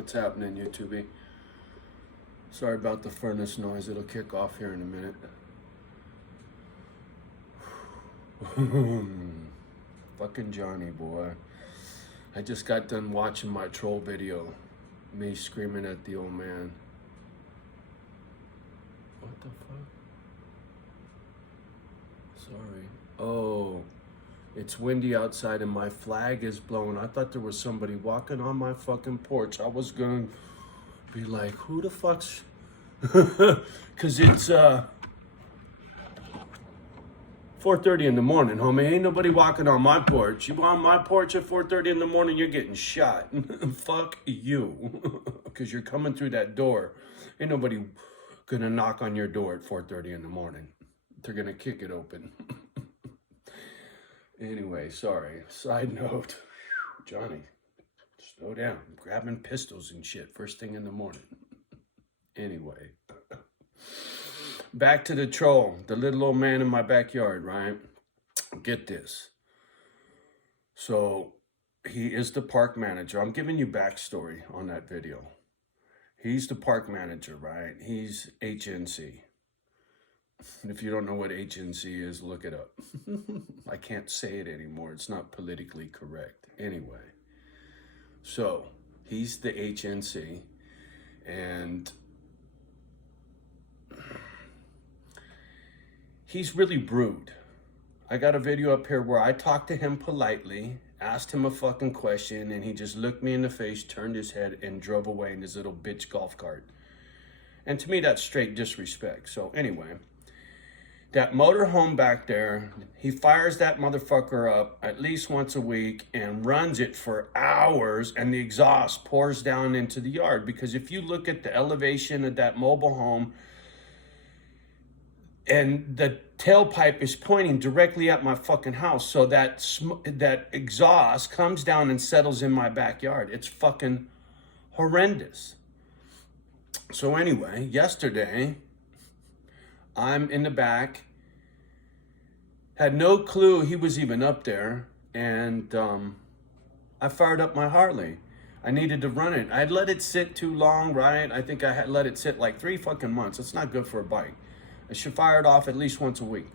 What's happening, YouTube? Sorry about the furnace noise. It'll kick off here in a minute. Fucking Johnny, boy. I just got done watching my troll video. Me screaming at the old man. What the fuck? Sorry. Oh, it's windy outside and my flag is blowing. I thought there was somebody walking on my fucking porch. I was gonna be like, who the fuck's... Cause it's 4:30 in the morning, homie. Ain't nobody walking on my porch. You on my porch at 4:30 in the morning, you're getting shot. Fuck you. Cause you're coming through that door. Ain't nobody gonna knock on your door at 4:30 in the morning. They're gonna kick it open. Anyway, sorry. Side note, Johnny, slow down. Grabbing pistols and shit first thing in the morning. Anyway, back to the troll, the little old man in my backyard, right? Get this. So he is the park manager. I'm giving you backstory on that video. He's the park manager, right? He's HNC. If you don't know what HNC is, look it up. I can't say it anymore. It's not politically correct. Anyway, so he's the HNC, and he's really rude. I got a video up here where I talked to him politely, asked him a fucking question, and he just looked me in the face, turned his head, and drove away in his little bitch golf cart. And to me, that's straight disrespect. So anyway, that motorhome back there, he fires that motherfucker up at least once a week and runs it for hours, and the exhaust pours down into the yard. Because if you look at the elevation of that mobile home, and the tailpipe is pointing directly at my fucking house, so that exhaust comes down and settles in my backyard. It's fucking horrendous. So anyway, yesterday, I'm in the back, had no clue he was even up there, and I fired up my Harley. I needed to run it. I had let it sit too long, right? I think I had let it sit like 3 fucking months. It's not good for a bike. I should fire it off at least once a week.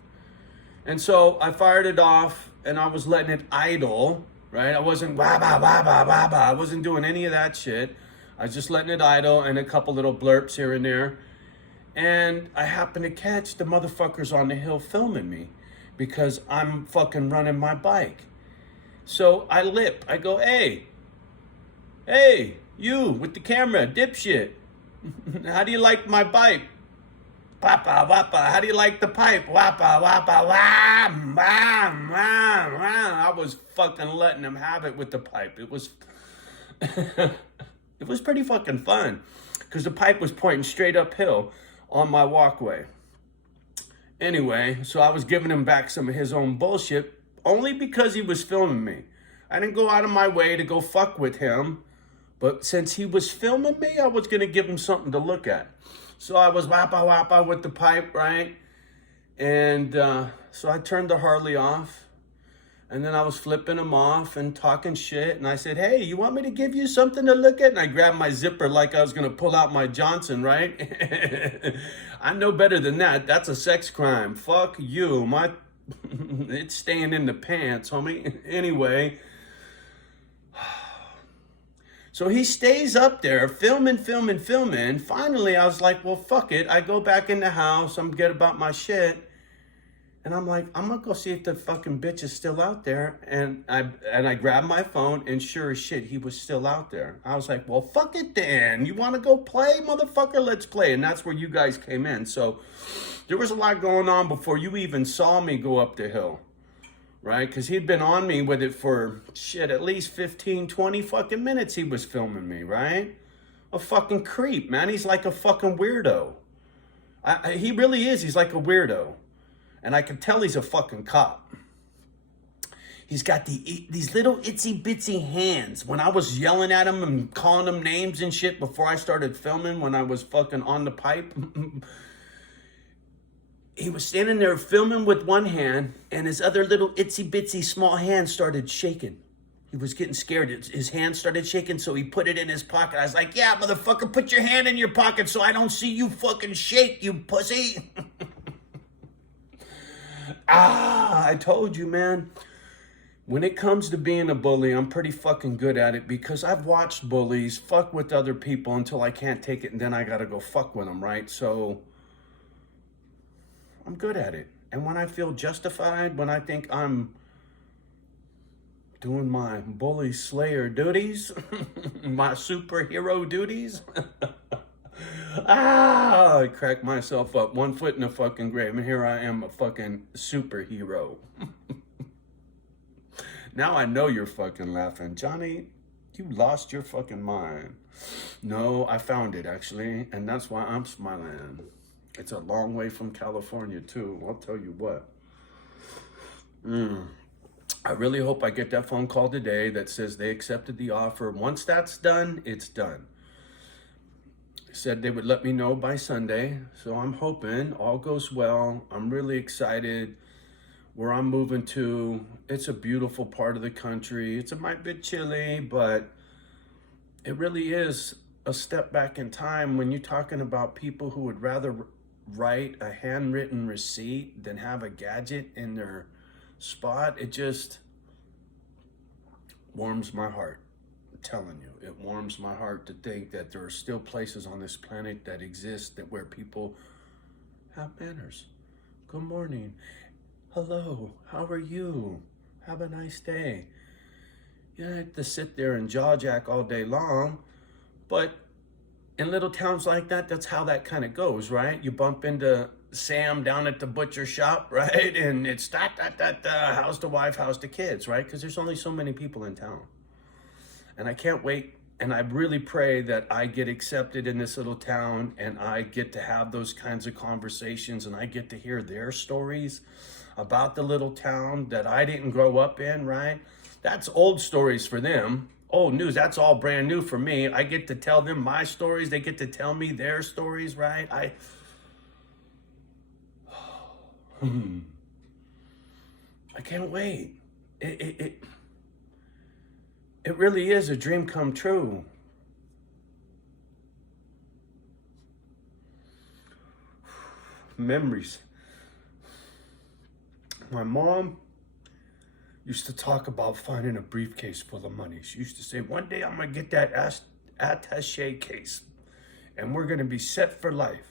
And so I fired it off, and I was letting it idle, right? I wasn't I wasn't doing any of that shit. I was just letting it idle and a couple little blurps here and there. And I happened to catch the motherfuckers on the hill filming me because I'm fucking running my bike. So I lip. I go, hey, you with the camera, dipshit. How do you like my bike? Wappa, wappa, how do you like the pipe? Wappa, wappa, wah, wah, wah, wah. I was fucking letting him have it with the pipe. It was, it was pretty fucking fun because the pipe was pointing straight uphill on my walkway. Anyway, so I was giving him back some of his own bullshit only because he was filming me. I didn't go out of my way to go fuck with him, but since he was filming me, I was gonna give him something to look at. So I was wappa wappa with the pipe, right? And so I turned the Harley off, and then I was flipping him off and talking shit. And I said, hey, you want me to give you something to look at? And I grabbed my zipper like I was going to pull out my Johnson, right? I'm no better than that. That's a sex crime. Fuck you. It's staying in the pants, homie. Anyway. So he stays up there filming. Finally, I was like, well, fuck it. I go back in the house. I'm get about my shit. And I'm like, I'm going to go see if the fucking bitch is still out there. And I grabbed my phone, and sure as shit, he was still out there. I was like, well, fuck it then. You want to go play, motherfucker? Let's play. And that's where you guys came in. So there was a lot going on before you even saw me go up the hill. Right? Because he'd been on me with it for, shit, at least 15, 20 fucking minutes he was filming me, right? A fucking creep, man. He's like a fucking weirdo. He really is. He's like a weirdo. And I can tell he's a fucking cop. He's got these little itsy bitsy hands. When I was yelling at him and calling him names and shit before I started filming, when I was fucking on the pipe... He was standing there filming with one hand, and his other little itsy bitsy small hand started shaking. He was getting scared. His hand started shaking, so he put it in his pocket. I was like, yeah, motherfucker, put your hand in your pocket so I don't see you fucking shake, you pussy. I told you, man. When it comes to being a bully, I'm pretty fucking good at it because I've watched bullies fuck with other people until I can't take it, and then I gotta go fuck with them, right? So I'm good at it. And when I feel justified, when I think I'm doing my bully slayer duties, my superhero duties, I crack myself up, one foot in the fucking grave, and here I am, a fucking superhero. Now I know you're fucking laughing. Johnny, you lost your fucking mind. No, I found it actually, and that's why I'm smiling. It's a long way from California too, I'll tell you what. I really hope I get that phone call today that says they accepted the offer. Once that's done, it's done. They said they would let me know by Sunday, so I'm hoping all goes well. I'm really excited. Where I'm moving to, it's a beautiful part of the country. It's a might bit chilly, but it really is a step back in time when you're talking about people who would rather write a handwritten receipt than have a gadget in their spot. It just warms my heart. I'm telling you, it warms my heart to think that there are still places on this planet that exist that where people have manners. Good morning. Hello, how are you? Have a nice day. You don't have to sit there and jaw jack all day long, but in little towns like that, that's how that kind of goes, right? You bump into Sam down at the butcher shop, right? And it's house to wife, house to kids, right? Because there's only so many people in town. And I can't wait, and I really pray that I get accepted in this little town and I get to have those kinds of conversations and I get to hear their stories about the little town that I didn't grow up in, right? That's old stories for them. Old news, that's all brand new for me. I get to tell them my stories. They get to tell me their stories, right? I can't wait. It really is a dream come true. Memories. My mom used to talk about finding a briefcase full of money. She used to say, one day I'm going to get that attache case and we're going to be set for life.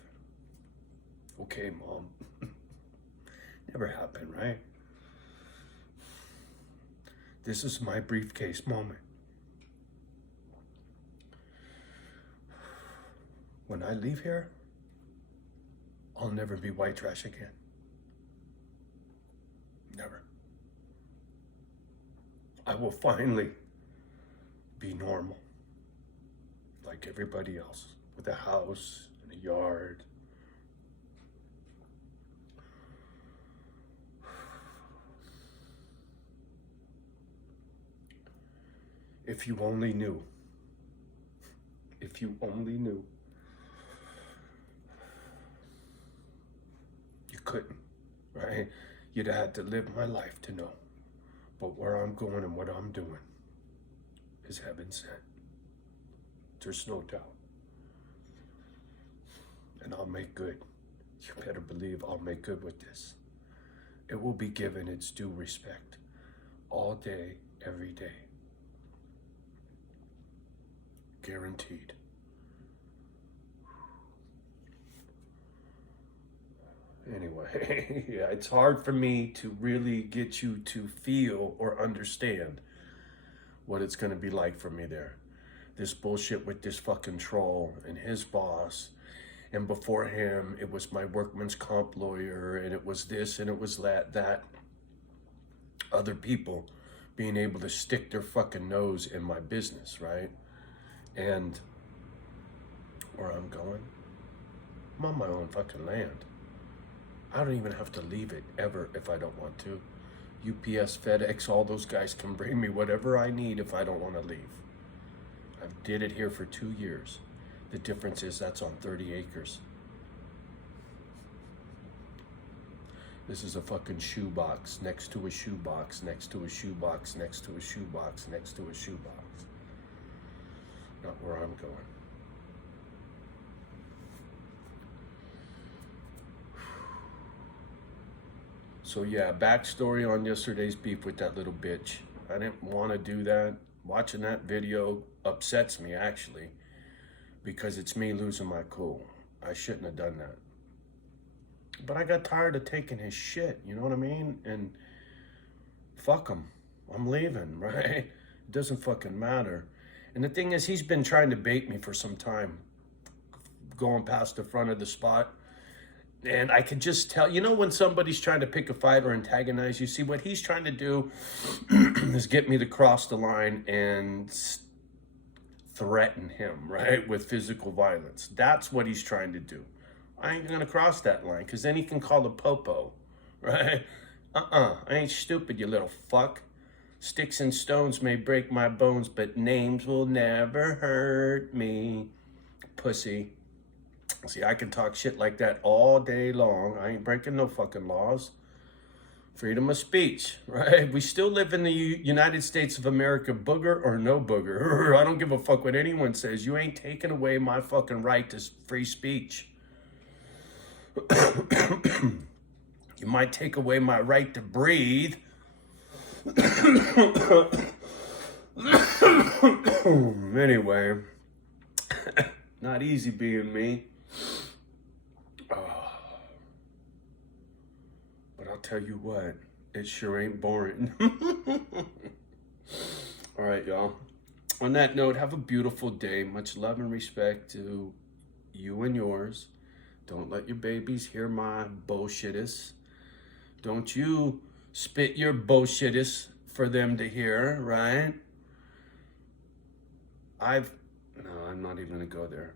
Okay, Mom. Never happened, right? This is my briefcase moment. When I leave here, I'll never be white trash again. Never. I will finally be normal, like everybody else, with a house and a yard. If you only knew. If you only knew. You couldn't, right? You'd have had to live my life to know. But where I'm going and what I'm doing is heaven sent. There's no doubt. And I'll make good. You better believe I'll make good with this. It will be given its due respect. All day, every day. Guaranteed. Anyway, yeah, it's hard for me to really get you to feel or understand what it's going to be like for me there. This bullshit with this fucking troll and his boss. And before him, it was my workman's comp lawyer, and it was this, and it was that. Other people being able to stick their fucking nose in my business, right? And where I'm going, I'm on my own fucking land. I don't even have to leave it ever if I don't want to. UPS, FedEx, all those guys can bring me whatever I need if I don't want to leave. I've did it here for 2 years. The difference is that's on 30 acres. This is a fucking shoebox next to a shoebox, next to a shoebox, next to a shoebox, next to a shoebox. Not where I'm going. So yeah, backstory on yesterday's beef with that little bitch. I didn't want to do that. Watching that video upsets me, actually, because it's me losing my cool. I shouldn't have done that. But I got tired of taking his shit, you know what I mean? And fuck him. I'm leaving, right? It doesn't fucking matter. And the thing is, he's been trying to bait me for some time, going past the front of the spot. And I could just tell, you know, when somebody's trying to pick a fight or antagonize you, see what he's trying to do is get me to cross the line and threaten him, right, with physical violence. That's what he's trying to do. I ain't gonna cross that line, because then he can call a popo, right? I ain't stupid, you little fuck. Sticks and stones may break my bones, but names will never hurt me. Pussy. See, I can talk shit like that all day long. I ain't breaking no fucking laws. Freedom of speech, right? We still live in the United States of America, booger or no booger. I don't give a fuck what anyone says. You ain't taking away my fucking right to free speech. You might take away my right to breathe. Anyway, not easy being me. But I'll tell you what, it sure ain't boring. All right, y'all. On that note, have a beautiful day. Much love and respect to you and yours. Don't let your babies hear my bullshittis. Don't you spit your bullshittis for them to hear, right? No, I'm not even gonna go there.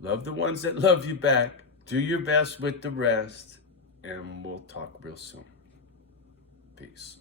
Love the ones that love you back. Do your best with the rest. And we'll talk real soon. Peace.